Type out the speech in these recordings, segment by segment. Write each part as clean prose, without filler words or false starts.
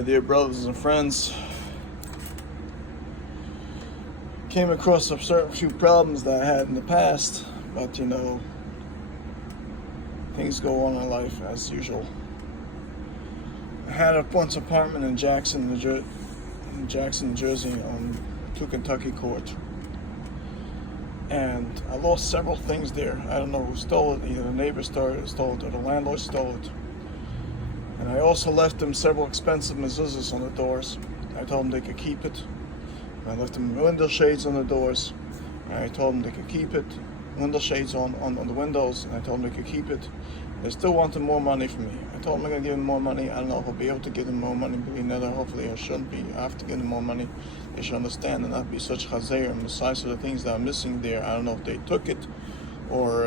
my dear brothers and friends. Came across a certain few problems that I had in the past, but things go on in life as usual. I had a once apartment in Jackson, New Jersey, on 2 Kentucky Court, and I lost several things there. I don't know who stole it. Either the neighbor stole it or the landlord stole it. And I also left them several expensive mezuzahs on the doors. I told them they could keep it. I left them window shades on the doors. And I told them they could keep it. Window shades on the windows, and I told them they could keep it. They still wanted more money from me. I told them I'm going to give them more money. I don't know if I'll be able to give them more money. Hopefully I shouldn't be. I have to give them more money. They should understand and not be such chazer. And besides the things that are missing there, I don't know if they took it or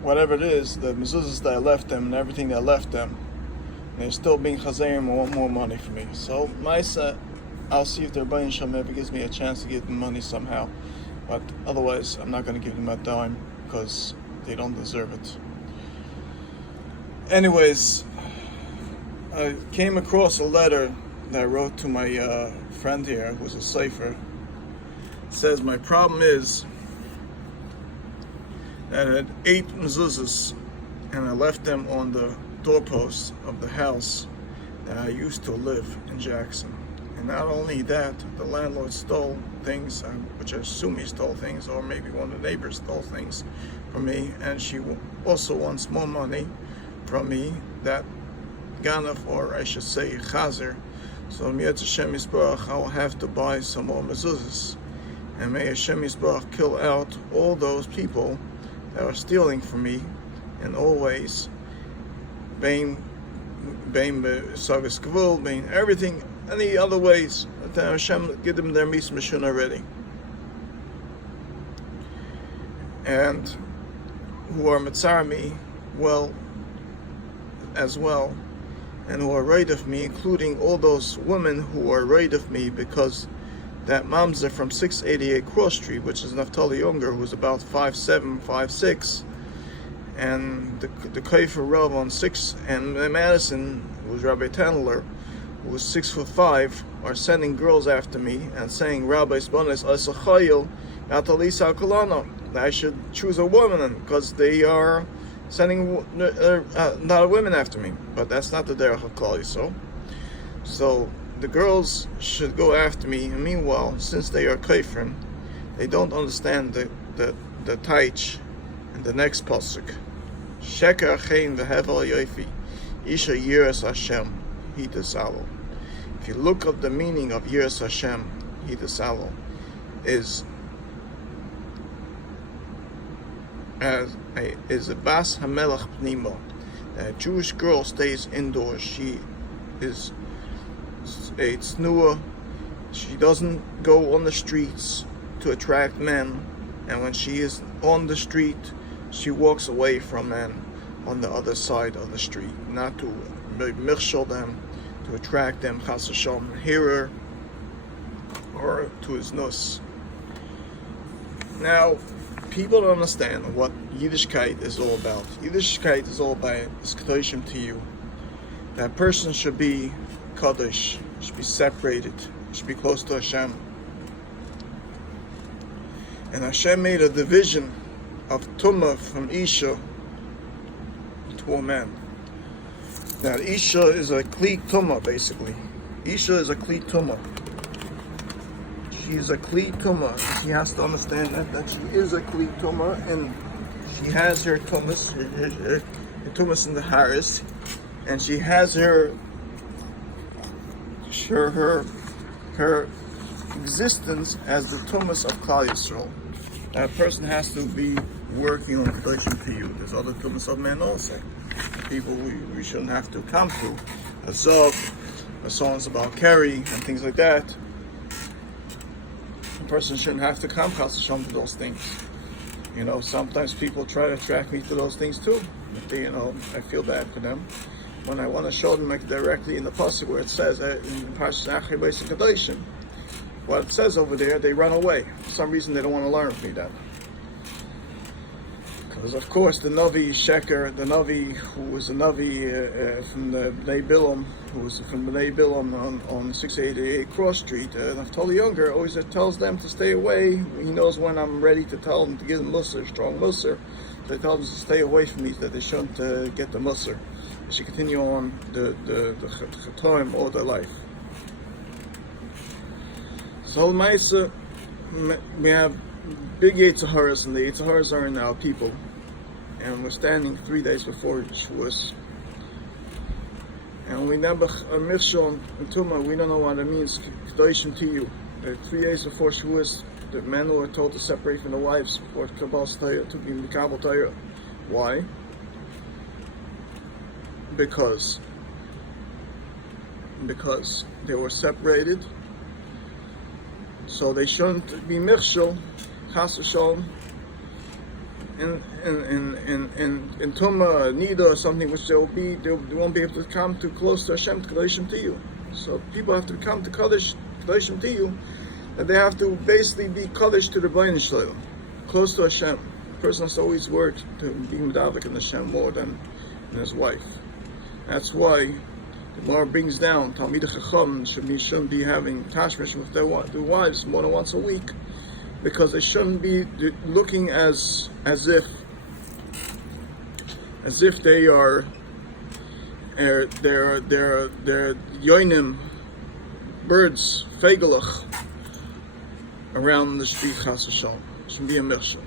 whatever it is, the mezuzahs that I left them and everything that I left them, they're still being chazer and want more money from me. So I'll see if their Rebbeinu Shalom ever gives me a chance to give them money somehow. But otherwise, I'm not going to give them a dime because they don't deserve it. Anyways, I came across a letter that I wrote to my friend here, who's a sefer. It says, my problem is that I had 8 mezuzahs and I left them on the doorpost of the house that I used to live in Jackson. And not only that, the landlord stole things, which I assume he stole things, or maybe one of the neighbors stole things from me, and she also wants more money from me, that ganaf, or I should say chazer. So Mi'at Hashem Yisbarach, I will have to buy some more mezuzahs. And may Hashem Yisbarach kill out all those people that are stealing from me in all ways. Bein sagas gavul, bein everything, any other ways. That Hashem give them their mis mishun already. And who are mitzar me well as well, and who are right of me, including all those women who are right of me, because that mamzer from 688 Cross Street, which is Naftali Younger, who's about 5'7", 5'6", and the Kaifer Rav on 6, and Madison, who's Rabbi Tandler, who was 6'5", are sending girls after me and saying, Rabbi Sponis Asachayil Atalisa Kalana, that I should choose a woman because they are sending not women after me. But that's not the derech of Klal Yisrael. So the girls should go after me, and meanwhile, since they are kaifrim, they don't understand the taich and the next pasuk. Sheker achein v'hevel yofi, isha yiras Hashem hidasalo. If you look up the meaning of yiras Hashem hidasalo, is a bas hamelach pnimo. A Jewish girl stays indoors. She is a tznuah. She doesn't go on the streets to attract men, and when she is on the street, she walks away from men on the other side of the street, not to mirshal them, to attract them, chas v'shalom, hear her, or to his nus. Now, people don't understand what Yiddishkeit is all about. Yiddishkeit is all about is kadoshim to you. That person should be kadosh, should be separated, should be close to Hashem. And Hashem made a division of tumah from Isha to a man. That Isha is a kli tumah, basically. Isha is a kli tumah. She is a kli tumah. She has to understand that she is a kli tumah, and she has her tumas, her tumas in the haris, and she has her existence as the tumas of Klal Yisrael. That person has to be working on kadoshim to you. There's other tumas of men also. People we shouldn't have to come to. Azov, songs about Kerry and things like that. A person shouldn't have to come to those things. Sometimes people try to attract me to those things too. I feel bad for them. When I want to show them directly in the pasuk where it says in Parshas Kadoshim, what it says over there, they run away. For some reason, they don't want to learn from me that. Because of course the Navi Sheker, the Navi who was a Navi from the Bnei Bilam, who was from Bnei Bilam on 688 Cross Street, Naftali Younger always tells them to stay away. He knows when I'm ready to tell them to give them mussar, strong mussar. So he tells them to stay away from me, that they shouldn't get the mussar. They should continue on the Chatoim all their life. So Maisa, we have big Yetzaharas, and the Yetzaharas are in our people. And we're standing 3 days before Shavuos. And we never Mirshon and Tuma, we don't know what it means, Kedoshim to you. 3 days before Shavuos, the men who are told to separate from the wives for Kabbal's Torah, to be Mikabel Torah. Why? Because they were separated, so they shouldn't be Mirshon, Chas v'Shalom, in Tumah, Nida, or something which they won't be able to come too close to Hashem, to Kedoshim to you. So people have to come to Kedoshim to you, that they have to basically be Kaddish to the Bnei Shalom, close to Hashem. The person has to always work to be Medavik in Hashem more than his wife. That's why the Gemara brings down Talmidei Chacham shouldn't be having tashmish with their wives more than once a week, because they shouldn't be looking as if they are they're yoinim, birds, fegelach around the street. Chas v'Shalom shouldn't be a mirshal.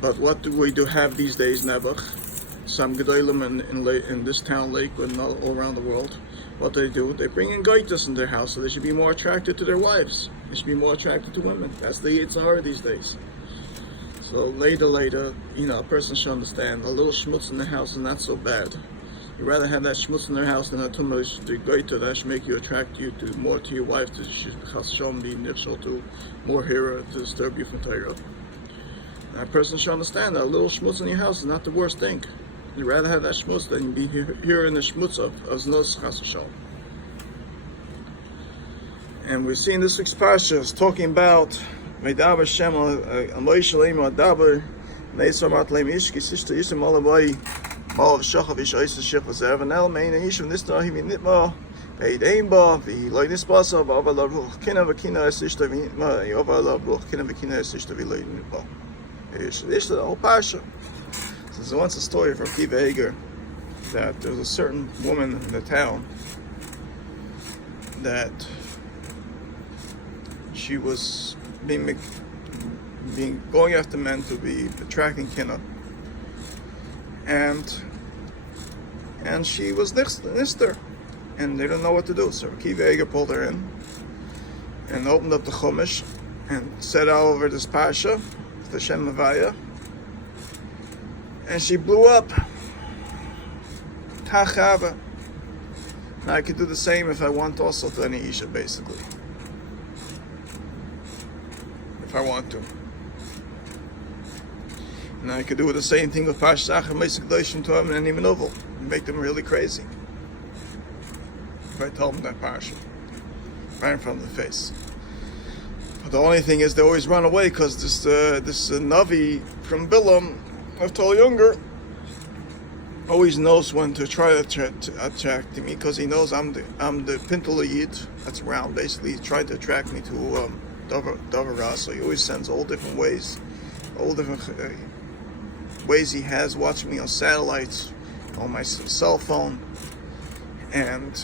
But what do we have these days, Nebuch? Some gedolim in this town, Lakewood, and all around the world, what they do, they bring in gaitas in their house, so they should be more attracted to their wives. They should be more attracted to women. That's the Yitzhar these days. So later, a person should understand, a little schmutz in the house is not so bad. You'd rather have that schmutz in their house than a tumash, the gaita that should make you attract you more to your wife, to chas shom be nifshal, to more hira, to disturb you from Torah. That person should understand that a little schmutz in your house is not the worst thing. You'd rather have that schmutz than be here in the schmutz of znos chas v'Shalom. And we're seeing this week's parsha is talking about Medaber Shem Amoy Shalem Adaber Neisamat Leim Ishki Sishta Yisem Alabai Mal Shachav Ishais Shich Vazev and El Main and Yishim Nisna Himi Nitma Peidein Ba Vi Loy Nispasa Bava La Ruch Kina Vakina Sishta Nitma Yova La Ruch Kina Vakina Sishta Vi Loy Nitma. This is the whole parsha. There's once a story from Kiva Eger that there was a certain woman in the town that she was being going after men to be attracting kinna, and she was nister, and they didn't know what to do. So Kiva Eger pulled her in and opened up the Chumash and said out over this parsha, the Shem Mavaya. And she blew up. Tachava. Now I could do the same if I want also to any Isha, basically. If I want to. And I could do the same thing with Pashach and Meisik Doshim to him and any Menovel. Make them really crazy. If I tell them that Parsha. Right in front of the face. But the only thing is they always run away because this Navi from Bilam, Naftali Younger, always knows when to try to attract me, because he knows I'm the Pintel Yid that's around. Basically, he tried to attract me to Davara, so he always sends all different ways he has, watching me on satellites, on my cell phone. And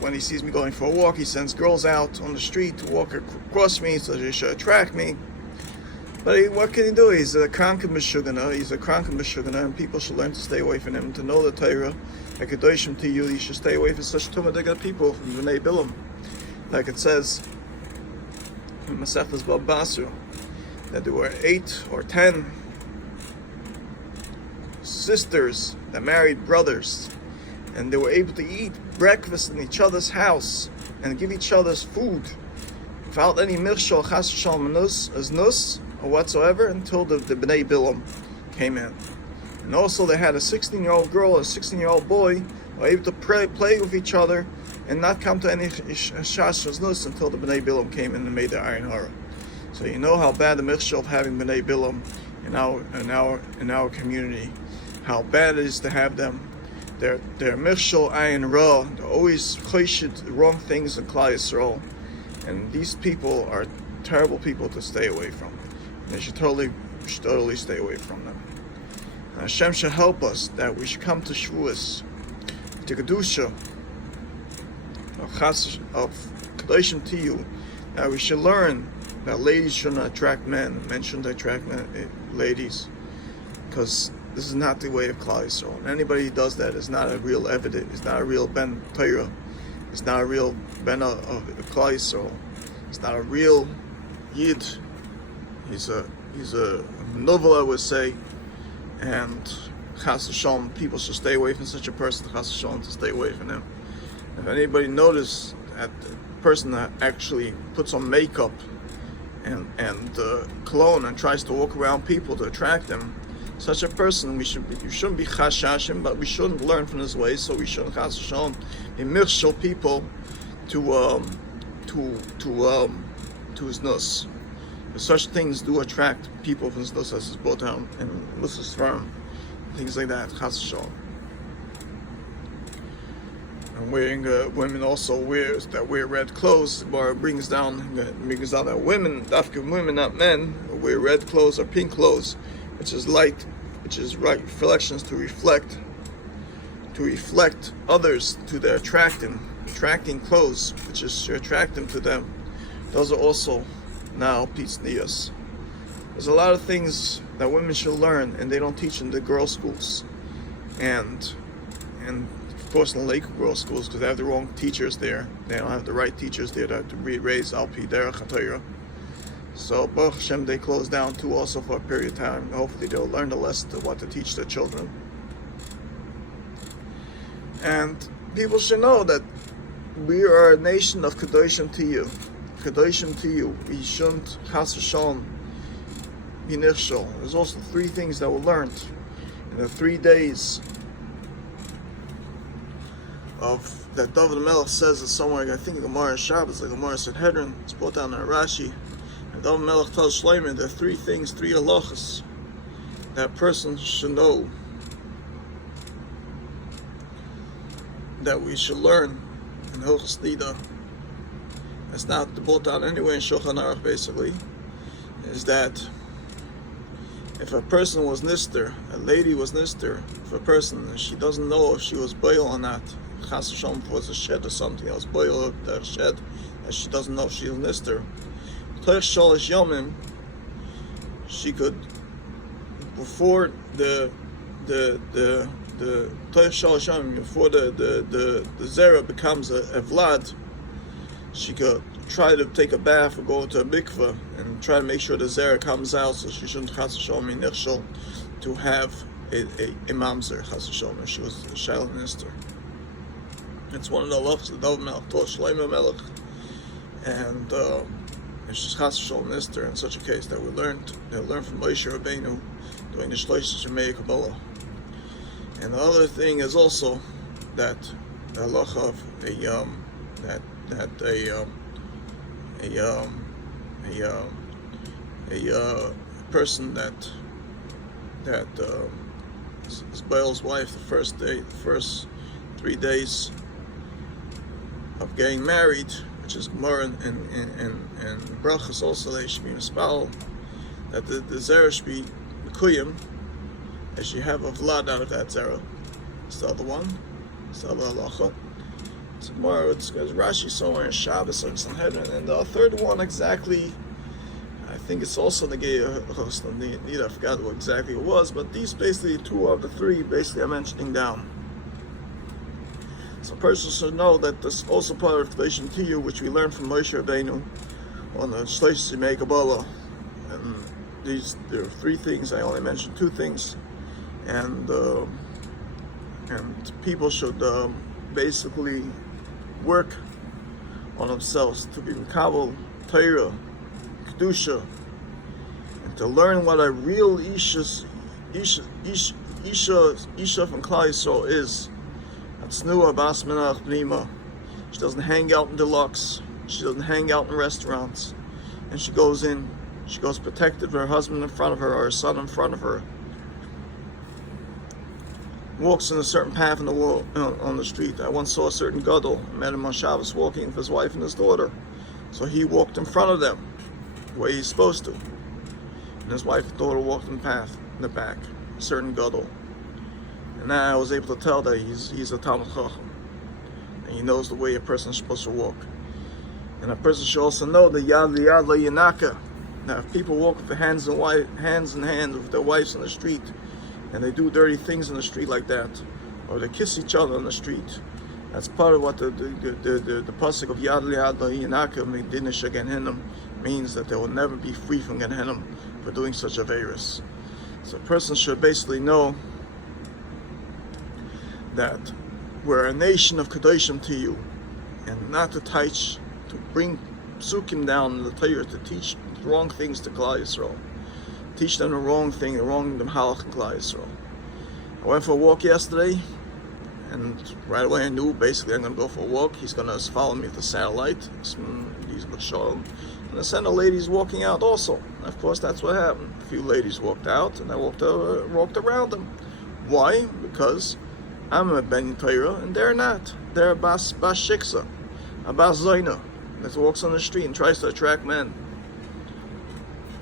when he sees me going for a walk, he sends girls out on the street to walk across me so they should attract me. But what can he do? He's a kranken meshugana, and people should learn to stay away from him, to know the Torah. Like Kedoshim to you should stay away from such tumadigah people from Bnei Bilam. Like it says in Masechtas Bab Basra, that there were 8 or 10 sisters that married brothers, and they were able to eat breakfast in each other's house and give each other's food without any mirshal, chas v'Shalom, as nus, or whatsoever, until the Bnei Bilam came in. And also they had a 16-year-old girl and a 16-year-old boy who were able to play with each other and not come to any shas nus until the Bnei Bilam came in and made the Iron Hara. So you know how bad the mirshal of having Bnei Bilam in our community, how bad it is to have them. They're michshol ayin ra. They're always choshid wrong things in Klal Yisrael, and these people are terrible people to stay away from. And they should totally stay away from them. And Hashem should help us that we should come to Shavuos, to Kedusha, of Kedoshim to you, that we should learn that ladies shouldn't attract men shouldn't attract ladies, because this is not the way of Klal Yisrael. And anybody who does that is not a real evident, is not a real Ben Torah, it's not a real Ben of Klal Yisrael, it's not a real Yid. He's a novel, I would say, and Chas v'Shalom, people should stay away from such a person. Chas v'Shalom, to stay away from him. If anybody notices that the person that actually puts on makeup and cologne and tries to walk around people to attract them, such a person, you shouldn't be chashashim, but we shouldn't learn from his ways. So we shouldn't Chas v'Shalom be michshol people to his nus. Such things do attract people from his nus, as is brought down in Lucis firm, things like that. Chas v'Shalom. And wearing women also wear red clothes. Bar brings down that women, women, not men, wear red clothes or pink clothes, which is light, which is right reflections to reflect others to their attracting clothes, which is to attract them to them. Those are also now pitznias. There's a lot of things that women should learn, and they don't teach in the girls' schools, and of course in the Lakewood girls' schools, because they have the wrong teachers there. They don't have the right teachers there to raise al pi derech haTorah. So Baruch Hashem, they close down too, also for a period of time. Hopefully they'll learn the lesson of what to teach their children. And people should know that we are a nation of Kedoshim to you. Kedoshim to you. We shouldn't Chas v'Shalom be nichshol. There's also 3 things that were learned in the 3 days of that David Melech says it somewhere. I think in Gemara Shabbos, like Gemara Sanhedrin, it's brought down in Rashi. And David Melech tells Shlomo there are 3 things, 3 halachas that person should know, that we should learn in Hilchos Nida. That's not brought down anywhere in Shulchan Aruch, basically, is that if a person was nister, a lady was nister, if a person, she doesn't know if she was boil or not, Chas v'Shalom was a shed or something else, boil of the shed, and she doesn't know if she was nister, Toich Shalish Yomim, she could, before the Toich Shalish Yomim, before the zera becomes a vlad, she could try to take a bath or go into a mikveh and try to make sure the zera comes out, so she shouldn't Chas v'Shalom be nichshol to have a mamzer Chas v'Shalom if she was a child minister. It's one of the halachas that David Melech taught Shlomo Melech, and it's Chas v'Shalom minister in such a case that they learned from Moshe Rabbeinu doing the lishloishes ymei hakabulah. And the other thing is also that the halacha of a person that is Baal's wife the first 3 days of getting married, which is Gemara and Brachas also, they should be mispal, that the zera should be mekuyim, as you have a vlad out of that zera. It's the other one. It's the other halacha. Tomorrow it's Rashi somewhere in Shabbos or Sanhedrin, and the third one exactly, I think it's also the Gay host of Nida. I forgot what exactly it was, but these basically 2 of the 3 basically I'm mentioning down. So a person should know that this is also part of relation to you, which we learned from Moshe Rabbeinu on the lishloishes ymei hakabulah. And there are 3 things. I only mentioned 2 things, and people should basically work on themselves to be mekabel Torah, kedusha, and to learn what a real isha from Klal Yisrael is. Tznuah bas menach b'nima. She doesn't hang out in deluxe. She doesn't hang out in restaurants, and she goes in. She goes protected with her husband in front of her or her son in front of her. Walks in a certain path in the wall, on the street. I once saw a certain gadol, met him on Shabbos walking with his wife and his daughter. So he walked in front of them, the way he's supposed to. And his wife and daughter walked in the path, in the back, a certain gadol. And now I was able to tell that he's a Talmid Chacham. And he knows the way a person is supposed to walk. And a person should also know the yad la yanaka. Now if people walk with their hands in hand with their wives in the street, and they do dirty things in the street like that, or they kiss each other on the street, that's part of what the pasuk of Yad Li'ad Yanaka Medinish Gen Hinnom means, that they will never be free from Gen Hinnom for doing such a virus. So a person should basically know that we're a nation of Kedoshim to you, and not to teach, to bring psukim down in the Torah, to teach wrong things to Klal Yisrael. Teach them the wrong thing, the halach in Klal Yisrael. I went for a walk yesterday, and right away I knew basically I'm going to go for a walk. He's going to follow me with the satellite. He's going to show him. And I sent the ladies walking out also. Of course, that's what happened. A few ladies walked out, and I walked around them. Why? Because I'm a Ben Torah, and they're not. They're a Bas Shiksa, a Bas Zaina, that walks on the street and tries to attract men.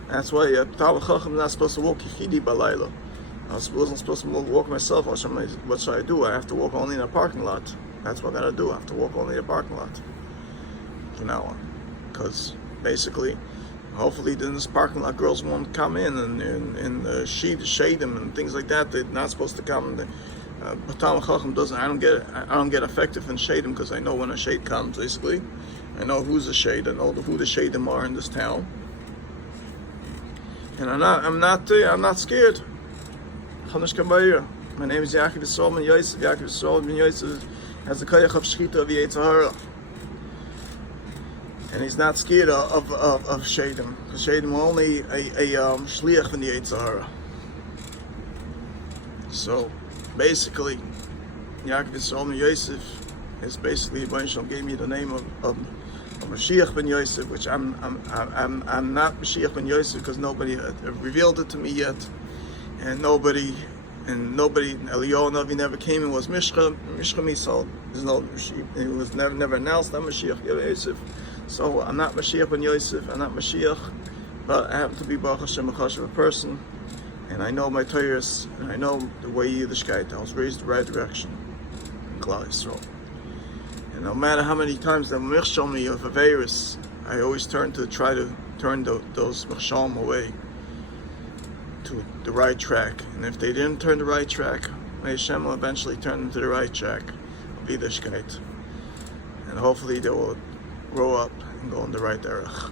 That's why Talmid Chacham is not supposed to walk Yichidi Balayla. I wasn't supposed to walk myself. What should I do? I have to walk only in a parking lot. That's what I gotta do. I have to walk only in a parking lot from now on. Because basically, hopefully in this parking lot, girls won't come in and shade them and things like that. They're not supposed to come. But Talmid Chacham doesn't. I don't get effective in shade them, because I know when a shade comes. Basically, I know who's a shade. I know who the shade them are in this town. And I'm not scared. My name is Yaakov Yisrael ben Yosef. Yaakov Yisrael ben Yosef has the koyach of shchita of Yetzer Hara, and he's not scared of Shadim, because Shadim are only a shliach in the Yetzer Hara. So basically, Yaakov Yisrael ben Yosef is basically Yisrael gave me the name of Mashiach ben Yosef, which I'm not Mashiach ben Yosef, because nobody revealed it to me yet, and nobody Eliyahu Navi never came and was Mishcha me, so there's no it was never announced I'm Mashiach ben Yosef. So I'm not Mashiach ben Yosef, I'm not Mashiach, but I happen to be Baruch Hashem a person, and I know my Torahs, and I know the way Yiddishkeit. I was raised the right direction in Klal Yisrael. And no matter how many times they mechshel me of a virus, I always try to turn those mechshalim away to the right track. And if they didn't turn the right track, may Hashem will eventually turn them to the right track of Yiddishkeit. And hopefully they will grow up and go in the right derech.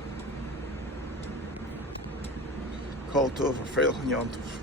Kol tov, Freilach and Yom Tov.